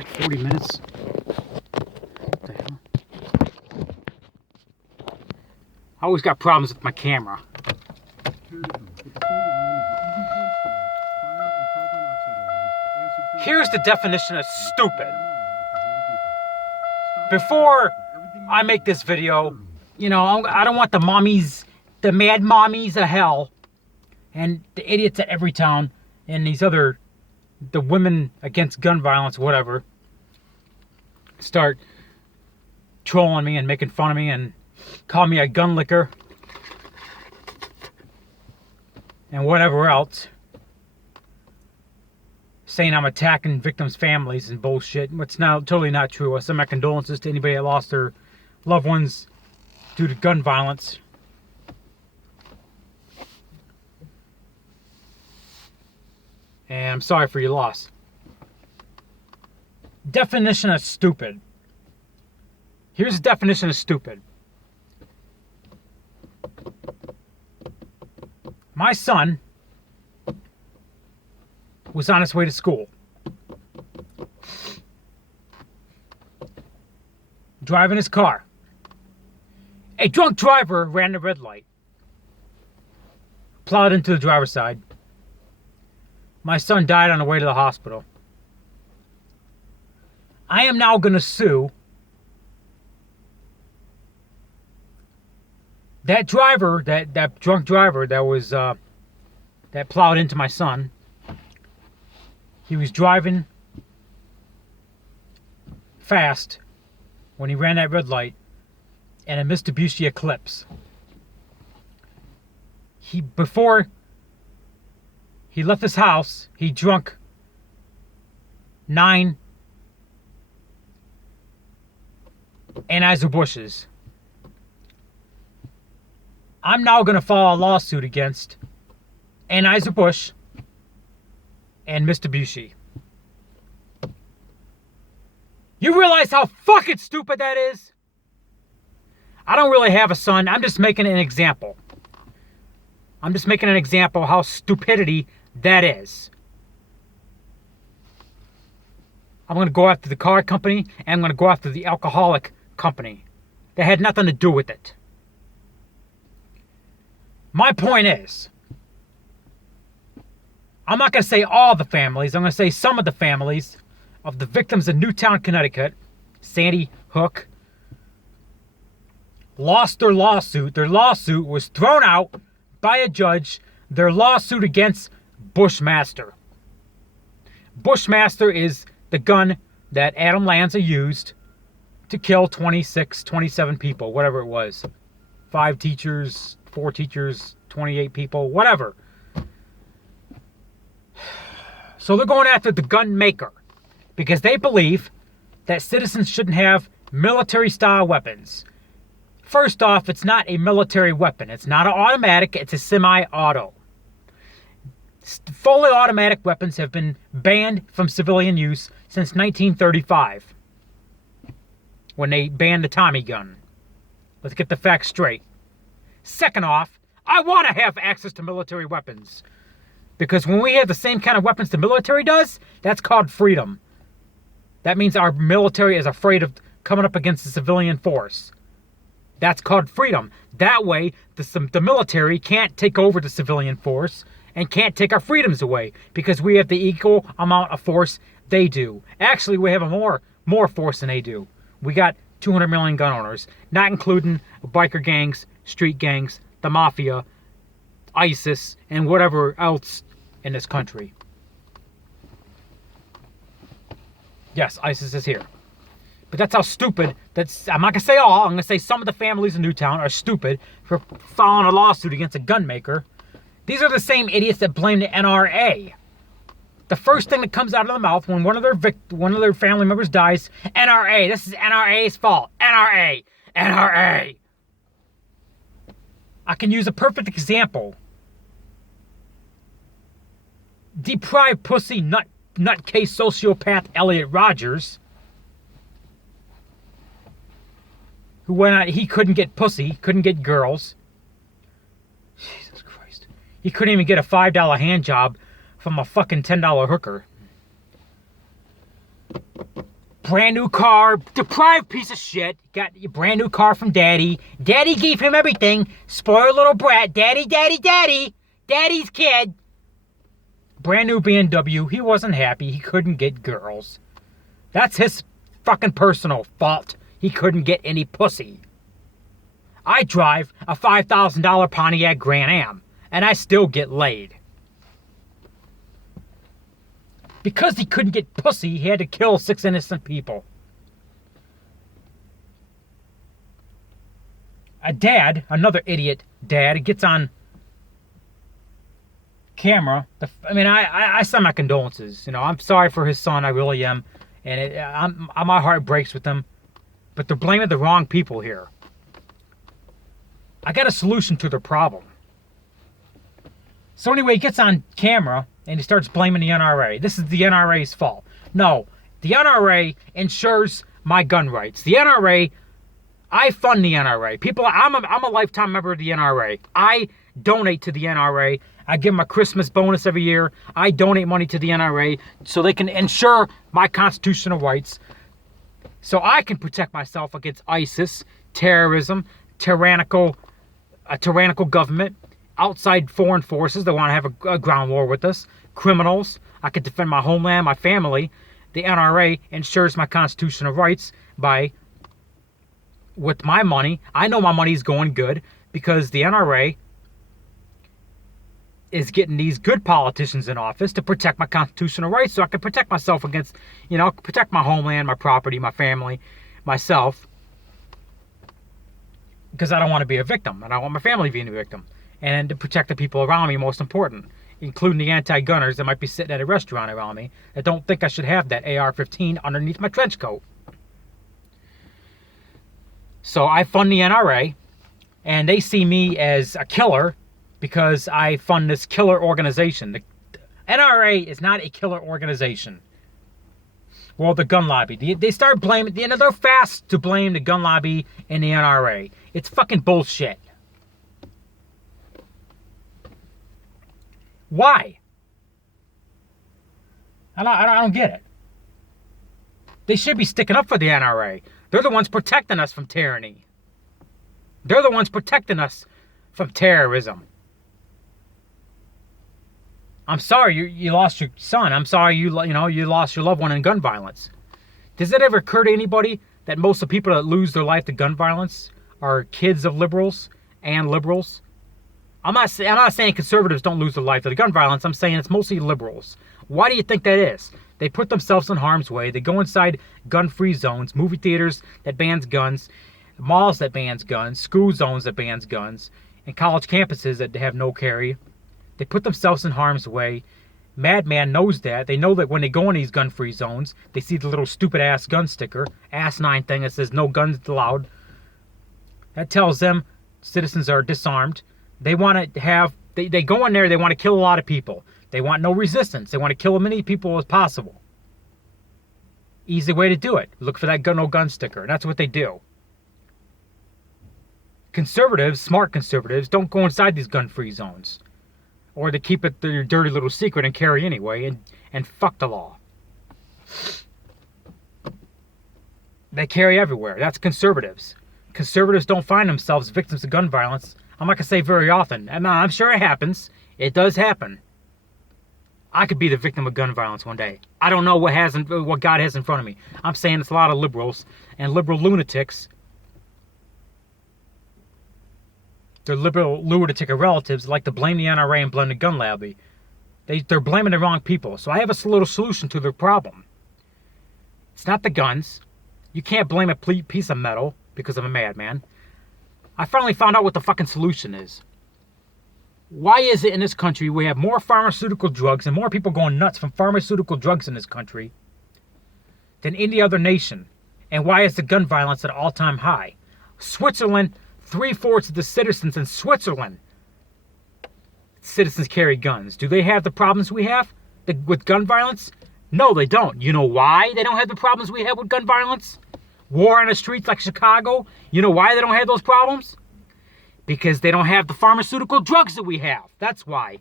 Got 40 minutes. What the hell? I always got problems with my camera. Here's the definition of stupid. Before I make this video, you know, I don't want the mommies, the mad mommies of hell, and the idiots at Everytown, and these other, the women against gun violence, whatever, start trolling me and making fun of me and call me a gun licker and whatever else, saying I'm attacking victims' families and bullshit, which now totally not true. I send my condolences to anybody that lost their loved ones due to gun violence. And I'm sorry for your loss. Definition of stupid. Here's the definition of stupid. My son was on his way to school. Driving his car. A drunk driver ran the red light. Plowed into the driver's side. My son died on the way to the hospital. I am now going to sue that driver, that drunk driver that was that plowed into my son. He was driving fast when he ran that red light in a Mitsubishi Eclipse. Before he left his house, he drunk 9 Anheuser-Busches. I'm now going to file a lawsuit against Anheuser-Busch and Mitsubishi. You realize how fucking stupid that is? I don't really have a son. I'm just making an example. I'm just making an example of how stupidity that is. I'm going to go after the car company, and I'm going to go after the alcoholic company. That had nothing to do with it. My point is, I'm not going to say all the families. I'm going to say some of the families of the victims in Newtown, Connecticut, Sandy Hook, lost their lawsuit. Their lawsuit was thrown out by a judge. Their lawsuit against Bushmaster. Bushmaster is the gun that Adam Lanza used to kill 26, 27 people, whatever it was. 5 teachers, 4 teachers, 28 people, whatever. So they're going after the gun maker because they believe that citizens shouldn't have military-style weapons. First off, it's not a military weapon. It's not an automatic. It's a semi-auto. Fully automatic weapons have been banned from civilian use since 1935, when they banned the Tommy gun. Let's get the facts straight. Second off, I want to have access to military weapons. Because when we have the same kind of weapons the military does, that's called freedom. That means our military is afraid of coming up against the civilian force. That's called freedom. That way, the military can't take over the civilian force and can't take our freedoms away because we have the equal amount of force they do. Actually, we have more force than they do. We got 200 million gun owners, not including biker gangs, street gangs, the mafia, ISIS, and whatever else in this country. Yes, ISIS is here. But that's how stupid, I'm not going to say all, I'm going to say some of the families in Newtown are stupid for filing a lawsuit against a gun maker. These are the same idiots that blame the NRA. The first thing that comes out of their mouth when one of their family members dies, NRA, this is NRA's fault. NRA, NRA. I can use a perfect example. Deprived pussy nutcase sociopath Elliot Rogers, who went out, he couldn't get pussy, couldn't get girls. Jesus Christ. He couldn't even get a $5 hand job from a fucking $10 hooker. brand new car, deprived piece of shit. Got a brand new car from daddy. Daddy gave him everything. Spoiled little brat. Daddy. Daddy's kid. Brand new BMW. He wasn't happy. He couldn't get girls. That's his fucking personal fault. He couldn't get any pussy. I drive a $5,000 Pontiac Grand Am, and I still get laid. Because he couldn't get pussy, he had to kill 6 innocent people. A dad, another idiot dad, gets on camera. I send my condolences. You know, I'm sorry for his son. I really am. And my heart breaks with them. But they're blaming the wrong people here. I got a solution to their problem. So anyway, he gets on camera and he starts blaming the NRA. This is the NRA's fault. No, the NRA ensures my gun rights. The NRA, I fund the NRA. People, I'm a lifetime member of the NRA. I donate to the NRA. I give them a Christmas bonus every year. I donate money to the NRA so they can ensure my constitutional rights, so I can protect myself against ISIS, terrorism, a tyrannical government, outside foreign forces that want to have a ground war with us, criminals. I can defend my homeland, my family. The NRA ensures my constitutional rights with my money. I know my money's going good because the NRA is getting these good politicians in office to protect my constitutional rights so I can protect myself against, protect my homeland, my property, my family, myself. Because I don't want to be a victim, and I want my family being a victim. And to protect the people around me, most important, including the anti-gunners that might be sitting at a restaurant around me that don't think I should have that AR-15 underneath my trench coat. So I fund the NRA, and they see me as a killer because I fund this killer organization. The NRA is not a killer organization. Well, the gun lobby. They start blaming, they're fast to blame the gun lobby and the NRA. It's fucking bullshit. Why? I don't get it. They should be sticking up for the NRA. They're the ones protecting us from tyranny. They're the ones protecting us from terrorism. I'm sorry you lost your son. I'm sorry you lost your loved one in gun violence. Does it ever occur to anybody that most of the people that lose their life to gun violence are kids of liberals and liberals? I'm not saying conservatives don't lose their life to the gun violence. I'm saying it's mostly liberals. Why do you think that is? They put themselves in harm's way. They go inside gun-free zones, movie theaters that bans guns, malls that bans guns, school zones that bans guns, and college campuses that have no carry. They put themselves in harm's way. Madman knows that. They know that when they go in these gun-free zones, they see the little stupid-ass gun sticker, asinine thing that says no guns allowed. That tells them citizens are disarmed. They want to have, they go in there, they want to kill a lot of people. They want no resistance. They want to kill as many people as possible. Easy way to do it. Look for that no gun sticker. That's what they do. Conservatives, smart conservatives, don't go inside these gun-free zones. Or they keep it their dirty little secret and carry anyway and fuck the law. They carry everywhere. That's conservatives. Conservatives don't find themselves victims of gun violence. I'm not going to say very often. I'm sure it happens. It does happen. I could be the victim of gun violence one day. I don't know what God has in front of me. I'm saying it's a lot of liberals and liberal lunatics. Their liberal lunatic relatives like to blame the NRA and blame the gun lobby. They're blaming the wrong people. So I have a little solution to their problem. It's not the guns. You can't blame a piece of metal because I'm a madman. I finally found out what the fucking solution is. Why is it in this country we have more pharmaceutical drugs and more people going nuts from pharmaceutical drugs in this country than any other nation? And why is the gun violence at an all-time high? Switzerland, 3/4 of the citizens in Switzerland, citizens carry guns. Do they have the problems we have with gun violence? No, they don't. You know why they don't have the problems we have with gun violence? War on the streets like Chicago. You know why they don't have those problems? Because they don't have the pharmaceutical drugs that we have. That's why.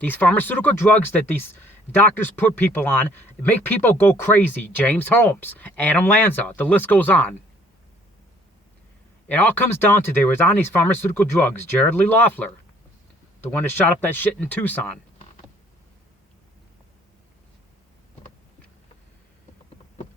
These pharmaceutical drugs that these doctors put people on, make people go crazy. James Holmes, Adam Lanza, the list goes on. It all comes down to they was on these pharmaceutical drugs. Jared Lee Loeffler, the one that shot up that shit in Tucson.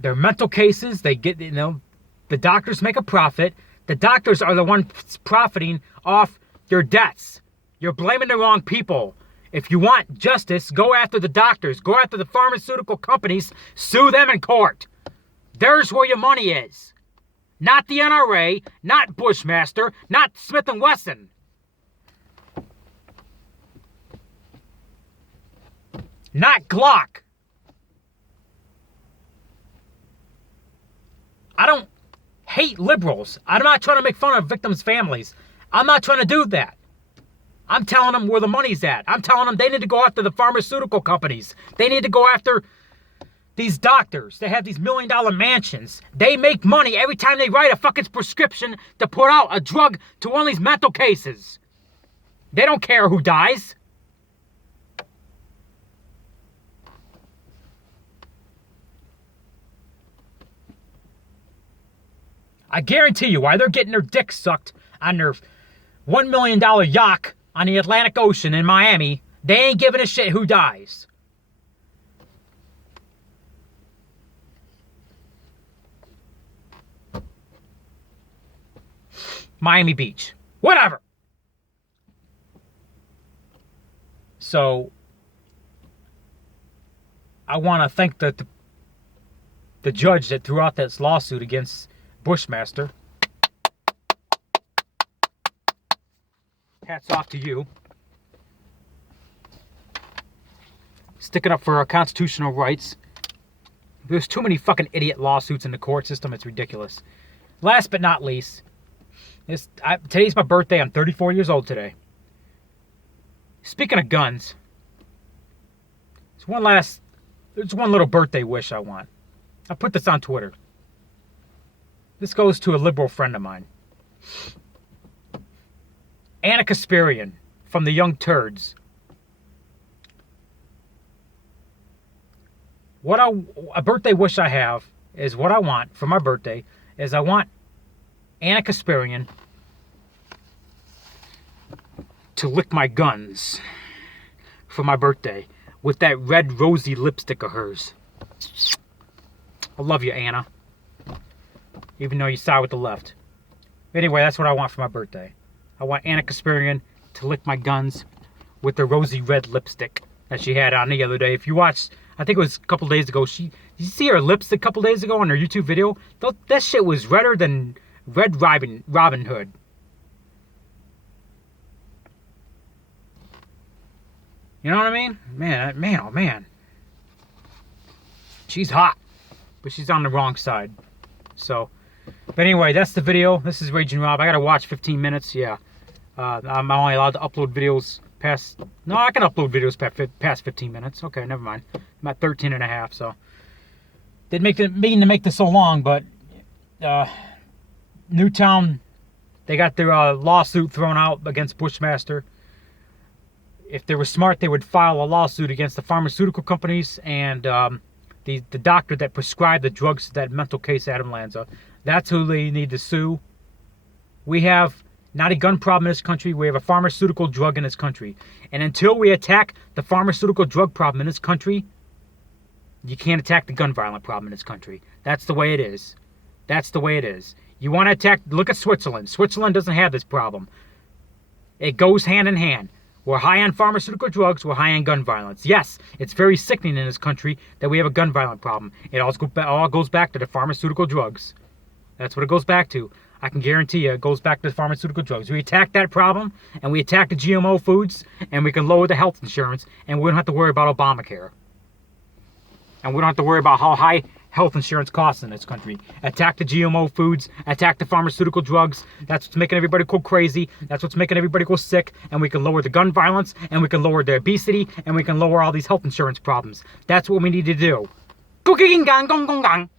They're mental cases. They get, the doctors make a profit. The doctors are the ones profiting off your debts. You're blaming the wrong people. If you want justice, go after the doctors. Go after the pharmaceutical companies. Sue them in court. There's where your money is. Not the NRA, not Bushmaster, not Smith & Wesson. Not Glock. I don't hate liberals. I'm not trying to make fun of victims' families. I'm not trying to do that. I'm telling them where the money's at. I'm telling them they need to go after the pharmaceutical companies. They need to go after these doctors. They have these $1 million mansions. They make money every time they write a fucking prescription to put out a drug to one of these mental cases. They don't care who dies. I guarantee you, why they're getting their dick sucked on their $1 million yacht on the Atlantic Ocean in Miami, they ain't giving a shit who dies. Miami Beach. Whatever. So, I want to thank the judge that threw out this lawsuit against Bushmaster. Hats off to you. Sticking up for our constitutional rights. There's too many fucking idiot lawsuits in the court system. It's ridiculous. Last but not least, today's my birthday. I'm 34 years old today. Speaking of guns, there's one little birthday wish I want. I put this on Twitter. This goes to a liberal friend of mine. Anna Kasparian from the Young Turds. A birthday wish I have is what I want for my birthday is I want Anna Kasparian to lick my guns for my birthday with that red rosy lipstick of hers. I love you, Anna. Even though you side with the left. Anyway, that's what I want for my birthday. I want Anna Kasparian to lick my guns with the rosy red lipstick that she had on the other day. If you watched, I think it was a couple days ago, did you see her lips a couple days ago on her YouTube video? That shit was redder than Red Robin Hood. You know what I mean? Man, oh man. She's hot, but she's on the wrong side. So, but anyway, that's the video. This is Raging Rob. I gotta watch 15 minutes. Yeah, I'm only allowed to upload videos past. No, I can upload videos past 15 minutes. Okay, never mind. I'm at 13 and a half. So, didn't mean to make this so long, but Newtown, they got their lawsuit thrown out against Bushmaster. If they were smart, they would file a lawsuit against the pharmaceutical companies and the doctor that prescribed the drugs to that mental case, Adam Lanza. That's who they need to sue. We have not a gun problem in this country. We have a pharmaceutical drug in this country. And until we attack the pharmaceutical drug problem in this country, you can't attack the gun violence problem in this country. That's the way it is. That's the way it is. You want to attack, look at Switzerland. Switzerland doesn't have this problem. It goes hand in hand. We're high on pharmaceutical drugs. We're high on gun violence. Yes, it's very sickening in this country that we have a gun violence problem. It all goes back to the pharmaceutical drugs. That's what it goes back to. I can guarantee you it goes back to the pharmaceutical drugs. We attack that problem, and we attack the GMO foods, and we can lower the health insurance, and we don't have to worry about Obamacare. And we don't have to worry about how high health insurance costs in this country. Attack the GMO foods, attack the pharmaceutical drugs. That's what's making everybody go crazy. That's what's making everybody go sick. And we can lower the gun violence, and we can lower the obesity, and we can lower all these health insurance problems. That's what we need to do. Go gang gang gong gong gang.